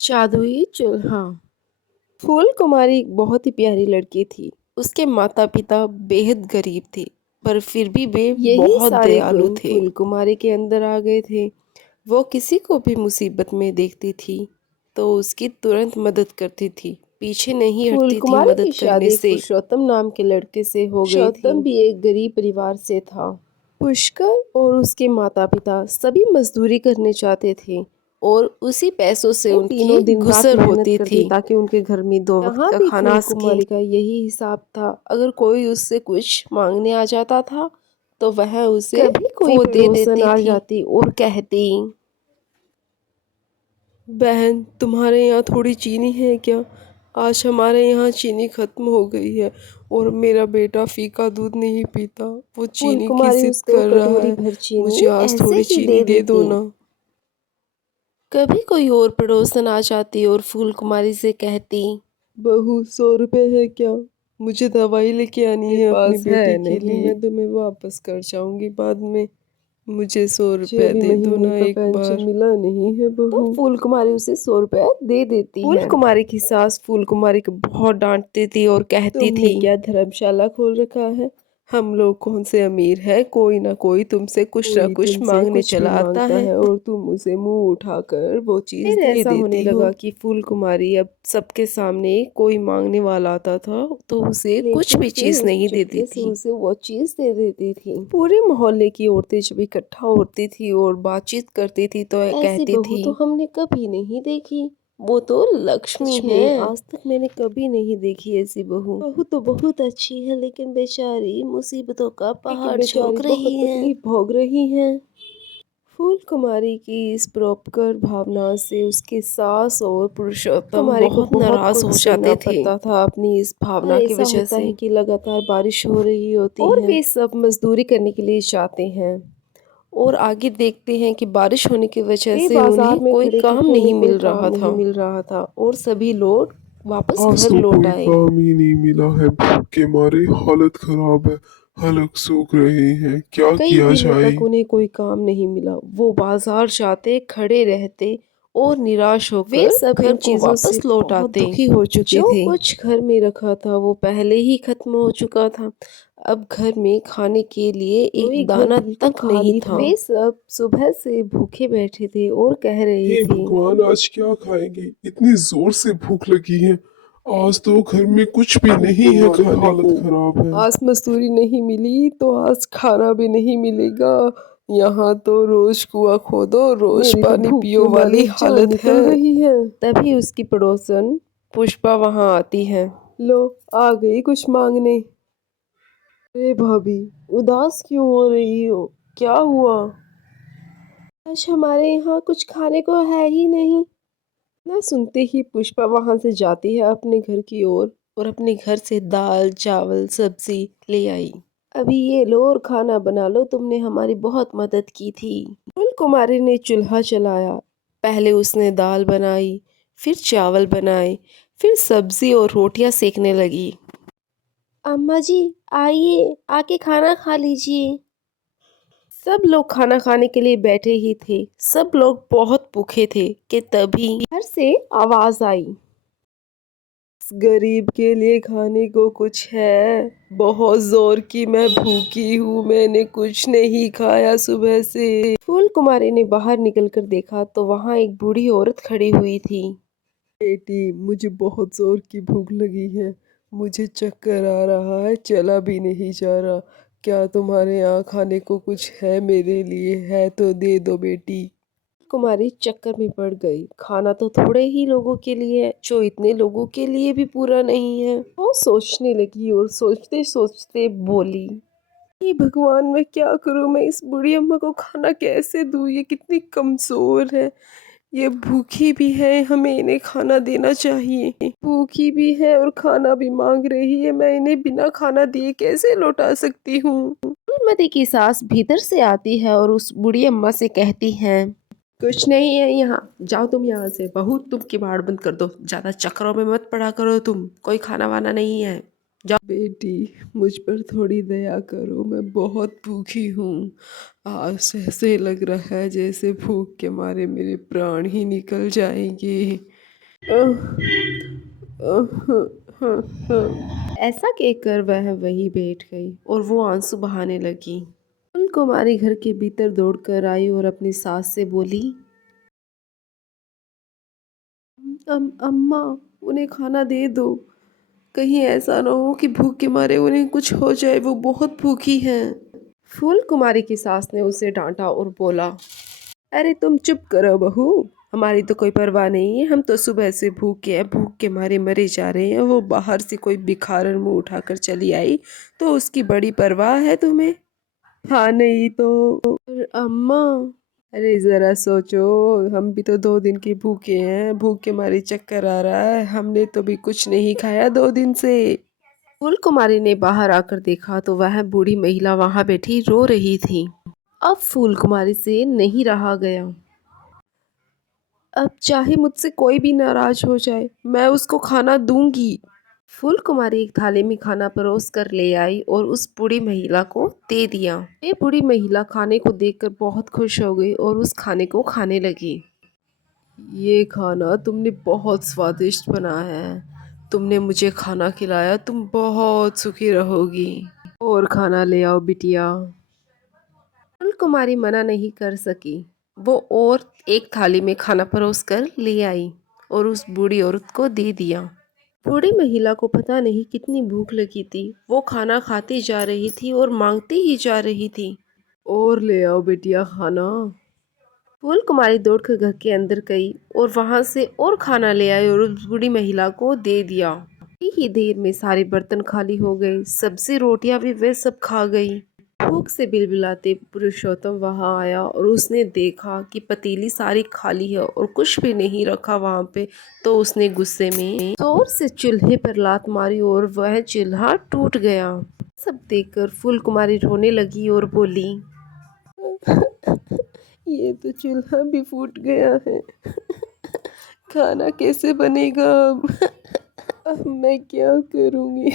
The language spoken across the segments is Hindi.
जादुई चूल्हा। फूल कुमारी एक बहुत ही प्यारी लड़की थी। उसके माता पिता बेहद गरीब थे, पर फिर भी वे यही बहुत सारे दयालु गुण थे। फूल कुमारी के अंदर आ गए थे। वो किसी को भी मुसीबत में देखती थी तो उसकी तुरंत मदद करती थी, पीछे नहीं फूल हटती थी कुमारी मदद की करने शादी से। पुरुषोत्तम नाम के लड़के से हो गई थी। पुरुषोत्तम भी एक गरीब परिवार से था। पुष्कर और उसके माता पिता सभी मजदूरी करने चाहते थे और उसी पैसों से उनकी तीनों दिन गुजर होती थी ताकि उनके घर में दो वक्त का खाना आ सके। कुमारी का यही हिसाब था, अगर कोई उससे कुछ मांगने आ जाता था तो वह उसे कभी कोई वो दे देती आ जाती और कहती, बहन तुम्हारे यहाँ थोड़ी चीनी है क्या? आज हमारे यहाँ चीनी खत्म हो गई है और मेरा बेटा फीका दूध नहीं पीता, वो चीनी की जिद कर रहा है। मुझे आज थोड़ी चीनी दे दो ना। कभी कोई और पड़ोसन आ जाती और फूल कुमारी से कहती, बहू 100 रुपए है क्या? मुझे दवाई लेके आनी है अपनी बेटी के लिए। मैं तुम्हें वापस कर जाऊंगी बाद में। मुझे 100 रुपए दे दो ना एक बार। मिला नहीं है बहू। तो फूल कुमारी उसे 100 रुपए दे देती है। फूल कुमारी की सास फूल कुमारी को बहुत डांटती थी और कहती थी, क्या धर्मशाला खोल रखा है? हम लोग कौन से अमीर है, कोई ना कोई तुमसे कुछ ना कुछ मांगने चला आता है और तुम उसे मुंह उठाकर वो चीज दे देती हो। ऐसा होने लगा कि फूल कुमारी अब सबके सामने कोई मांगने वाला आता था तो उसे कुछ भी चीज नहीं देती थी, उसे वो चीज दे देती थी। पूरे मोहल्ले की औरतें जब इकट्ठा होती थी और बातचीत करती थी तो कहती थी, तो हमने कभी नहीं देखी, वो तो लक्ष्मी है। आज तक मैंने कभी नहीं देखी ऐसी बहू। बहू तो बहुत अच्छी है लेकिन बेचारी मुसीबतों का पहाड़ झोंक रही है, तकलीफ भोग रही है। फूल कुमारी की इस परोपकार भावना से उसके सास और पुरुषोत्तम बहुत नाराज हो जाते थे। पड़ता था अपनी इस भावना की वजह से है कि लगातार बारिश हो रही होती और वे सब मजदूरी करने के लिए जाते हैं और आगे देखते हैं कि बारिश होने की वजह से उन्हें कोई काम नहीं मिल रहा था और सभी लोग वापस आज घर तो लौट कोई आए। काम ही नहीं मिला है, भूख के मारे हालत खराब है, हलक सूख रहे हैं, क्या कई किया दिनों जाए। तक उन्हें कोई काम नहीं मिला। वो बाजार जाते, खड़े रहते और निराश होकर वे सब घर को वापस लौट आते। दुखी हो चुके जो थे। कुछ घर में रखा था वो पहले ही खत्म हो चुका था। अब घर में खाने के लिए एक दाना तक नहीं था। वे सब सुबह से भूखे बैठे थे और कह रहे हे थे, भगवान, आज क्या खाएंगे, इतनी जोर से भूख लगी है। आज तो घर में कुछ भी नहीं है खाने को। हालत खराब है। आज मजदूरी नहीं मिली तो आज खाना भी नहीं मिलेगा। यहाँ तो रोज कुआं खोदो रोज पानी पियो वाली हालत है। रही है तभी उसकी पड़ोसन पुष्पा वहां आती है। लो आ गई कुछ मांगने। अरे भाभी, उदास क्यों हो रही हो? क्या हुआ? आज हमारे यहाँ कुछ खाने को है ही नहीं। ना सुनते ही पुष्पा वहां से जाती है अपने घर की ओर और अपने घर से दाल चावल सब्जी ले आई। अभी ये लो और खाना बना लो, तुमने हमारी बहुत मदद की थी। फूल कुमारी ने चूल्हा चलाया। पहले उसने दाल बनाई, फिर चावल बनाए, फिर सब्जी और रोटियां सेकने लगी। अम्मा जी, आइए आके खाना खा लीजिए। सब लोग खाना खाने के लिए बैठे ही थे। सब लोग बहुत भूखे थे कि तभी घर से आवाज आई, इस गरीब के लिए खाने को कुछ है? बहुत जोर की मैं भूखी हूँ, मैंने कुछ नहीं खाया सुबह से। फूल कुमारी ने बाहर निकलकर देखा तो वहाँ एक बूढ़ी औरत खड़ी हुई थी। बेटी, मुझे बहुत जोर की भूख लगी है, मुझे चक्कर आ रहा है, चला भी नहीं जा रहा। क्या तुम्हारे यहाँ खाने को कुछ है मेरे लिए? है तो दे दो बेटी। कुमारी चक्कर में पड़ गई। खाना तो थोड़े ही लोगों के लिए है, जो इतने लोगों के लिए भी पूरा नहीं है। वो सोचने लगी और सोचते सोचते बोली, हे भगवान, मैं क्या करूं? मैं इस बूढ़ी अम्मा को खाना कैसे दूं? ये कितनी कमजोर है, ये भूखी भी है, हमें इन्हें खाना देना चाहिए। भूखी भी है और खाना भी मांग रही है, मैं इन्हें बिना खाना दिए कैसे लौटा सकती हूँ? फूलमती की सास भीतर से आती है और उस बूढ़ी अम्मा से कहती है, कुछ नहीं है यहाँ, जाओ तुम यहाँ से। बहू, तुम किवाड़ बंद कर दो, ज्यादा चक्करों में मत पड़ा करो, तुम कोई खाना वाना नहीं है, जाओ। बेटी, मुझ पर थोड़ी दया करो, मैं बहुत भूखी हूँ। आज से ऐसे लग रहा है जैसे भूख के मारे मेरे प्राण ही निकल जाएंगे। ऐसा कहकर वह वहीं बैठ गई और वो आंसू बहाने लगी। फूल कुमारी घर के भीतर दौड़कर आई और अपनी सास से बोली, अम्मा, उन्हें खाना दे दो। कहीं ऐसा ना हो कि भूख के मारे उन्हें कुछ हो जाए, वो बहुत भूखी हैं। फूल कुमारी की सास ने उसे डांटा और बोला, अरे तुम चुप करो बहू, हमारी तो कोई परवाह नहीं है, हम तो सुबह से भूखे हैं, भूख के मारे मरे जा रहे हैं। वो बाहर से कोई भिखारन मुंह उठाकर चली आई तो उसकी बड़ी परवाह है तुम्हें? हाँ नहीं तो। पर अम्मा, अरे जरा सोचो, हम भी तो 2 दिन के भूखे हैं, भूख के मारे चक्कर आ रहा है, हमने तो भी कुछ नहीं खाया 2 दिन से। फूल कुमारी ने बाहर आकर देखा तो वह बूढ़ी महिला वहां बैठी रो रही थी। अब फूल कुमारी से नहीं रहा गया। अब चाहे मुझसे कोई भी नाराज हो जाए, मैं उसको खाना दूंगी। फूल कुमारी एक थाली में खाना परोस कर ले आई और उस बूढ़ी महिला को दे दिया। ये बूढ़ी महिला खाने को देखकर बहुत खुश हो गई और उस खाने को खाने लगी। ये खाना तुमने बहुत स्वादिष्ट बना है, तुमने मुझे खाना खिलाया, तुम बहुत सुखी रहोगी। और खाना ले आओ बिटिया। फूल कुमारी मना नहीं कर सकी। वो और एक थाली में खाना परोस कर ले आई और उस बूढ़ी औरत को दे दिया। बूढ़ी महिला को पता नहीं कितनी भूख लगी थी, वो खाना खाती जा रही थी और मांगती ही जा रही थी, और ले आओ बिटिया खाना। फूल कुमारी दौड़कर घर के अंदर गई और वहां से और खाना ले आई और उस बूढ़ी महिला को दे दिया। ही देर में सारे बर्तन खाली हो गए, सब्जी रोटियां भी वे सब खा गई। भूख से बिलबिलाते पुरुषोत्तम वहां आया और उसने देखा कि पतीली सारी खाली है और कुछ भी नहीं रखा वहां पे। तो उसने गुस्से में जोर से चूल्हे पर लात मारी और वह चूल्हा टूट गया। सब देखकर फूल कुमारी रोने लगी और बोली, ये तो चूल्हा भी फूट गया है, खाना कैसे बनेगा अब? अब मैं क्या करूँगी?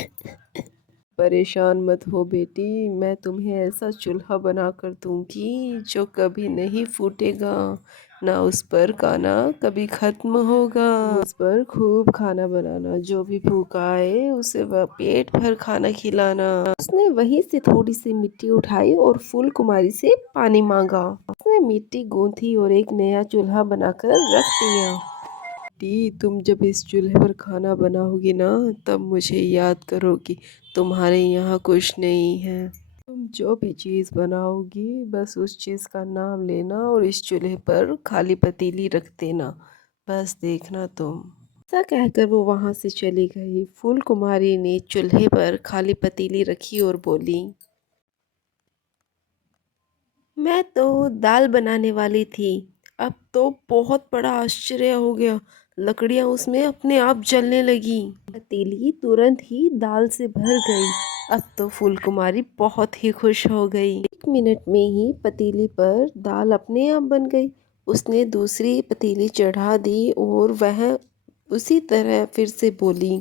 परेशान मत हो बेटी, मैं तुम्हें ऐसा चूल्हा बना कर दूंगी जो कभी नहीं फूटेगा, ना उस पर खाना कभी खत्म होगा। उस पर खूब खाना बनाना, जो भी भूखा आए उसे वह पेट भर खाना खिलाना। उसने वहीं से थोड़ी सी मिट्टी उठाई और फूल कुमारी से पानी मांगा। उसने मिट्टी गूंथी और एक नया चूल्हा बनाकर रख दिया। टी, तुम जब इस चूल्हे पर खाना बनाओगी ना, तब मुझे याद करोगी, तुम्हारे यहाँ कुछ नहीं है। तुम जो भी चीज़ बनाओगी बस उस चीज़ का नाम लेना और इस चूल्हे पर खाली पतीली रख देना, बस देखना तुम। ऐसा कहकर वो वहाँ से चली गई। फूल कुमारी ने चूल्हे पर खाली पतीली रखी और बोली, मैं तो दाल बनाने वाली थी, अब तो बहुत बड़ा आश्चर्य हो गया, लकड़ियां उसमें अपने आप जलने लगी। पतीली तुरंत ही दाल से भर गई। अब तो फूल कुमारी बहुत ही खुश हो गई। 1 मिनट में ही पतीली पर दाल अपने आप बन गई। उसने दूसरी पतीली चढ़ा दी और वह उसी तरह फिर से बोली,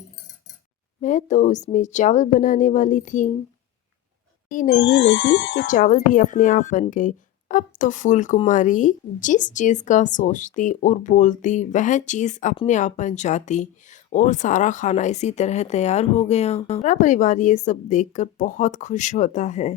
मैं तो उसमें चावल बनाने वाली थी। नहीं कि चावल भी अपने आप बन गए। अब तो फूल कुमारी जिस चीज का सोचती और बोलती वह चीज अपने आप बन जाती और सारा खाना इसी तरह तैयार हो गया। सारा परिवार ये सब देखकर बहुत खुश होता है।